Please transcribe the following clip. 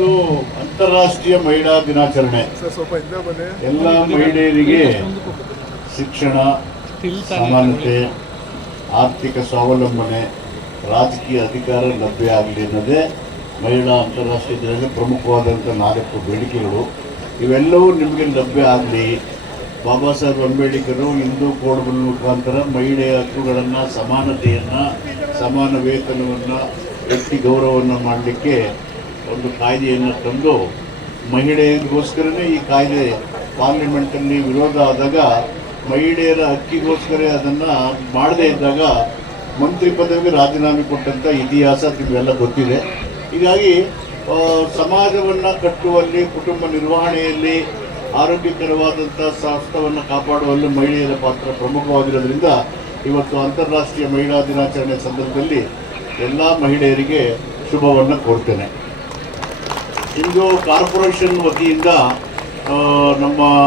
ಇಂದು ಅಂತಾರಾಷ್ಟ್ರೀಯ ಮಹಿಳಾ ದಿನಾಚರಣೆ. ಎಲ್ಲ ಮಹಿಳೆಯರಿಗೆ ಶಿಕ್ಷಣ, ಸಮಾನತೆ, ಆರ್ಥಿಕ ಸ್ವಾವಲಂಬನೆ, ರಾಜಕೀಯ ಅಧಿಕಾರ ಲಭ್ಯ ಆಗಲಿ ಅನ್ನೋದೇ ಮಹಿಳಾ ಅಂತಾರಾಷ್ಟ್ರೀಯ ದಿನದ ಪ್ರಮುಖವಾದಂಥ 4 ಬೇಡಿಕೆಗಳು. ಇವೆಲ್ಲವೂ ನಿಮಗೆ ಲಭ್ಯ ಆಗಲಿ. ಬಾಬಾ ಸಾಹೇಬ್ ಅಂಬೇಡ್ಕರ್ ಹಿಂದೂ ಕೋಡ್ ಮುಖಾಂತರ ಮಹಿಳೆಯ ಹಕ್ಕುಗಳನ್ನು, ಸಮಾನತೆಯನ್ನು, ಸಮಾನ ವೇತನವನ್ನು, ವ್ಯಕ್ತಿ ಗೌರವವನ್ನು ಮಾಡಲಿಕ್ಕೆ ಒಂದು ಕಾಯ್ದೆಯನ್ನು ತಂದು, ಮಹಿಳೆಯರಿಗೋಸ್ಕರನೇ ಈ ಕಾಯ್ದೆ ಪಾರ್ಲಿಮೆಂಟಲ್ಲಿ ವಿರೋಧ ಆದಾಗ, ಮಹಿಳೆಯರ ಹಕ್ಕಿಗೋಸ್ಕರ ಅದನ್ನು ಮಾಡದೇ ಇದ್ದಾಗ ಮಂತ್ರಿ ಪದವಿಗೆ ರಾಜೀನಾಮೆ ಕೊಟ್ಟಂಥ ಇತಿಹಾಸ ನಿಮಗೆಲ್ಲ ಗೊತ್ತಿದೆ. ಹೀಗಾಗಿ ಸಮಾಜವನ್ನು ಕಟ್ಟುವಲ್ಲಿ, ಕುಟುಂಬ ನಿರ್ವಹಣೆಯಲ್ಲಿ, ಆರೋಗ್ಯಕರವಾದಂಥ ಸ್ವಾಸ್ಥ್ಯವನ್ನು ಕಾಪಾಡುವಲ್ಲಿ ಮಹಿಳೆಯರ ಪಾತ್ರ ಪ್ರಮುಖವಾಗಿರೋದ್ರಿಂದ ಇವತ್ತು ಅಂತಾರಾಷ್ಟ್ರೀಯ ಮಹಿಳಾ ದಿನಾಚರಣೆ ಸಂದರ್ಭದಲ್ಲಿ ಎಲ್ಲ ಮಹಿಳೆಯರಿಗೆ ಶುಭವನ್ನು ಕೋರ್ತೇನೆ. ಇಂದು ಕಾರ್ಪೊರೇಷನ್ ವತಿಯಿಂದ ನಮ್ಮ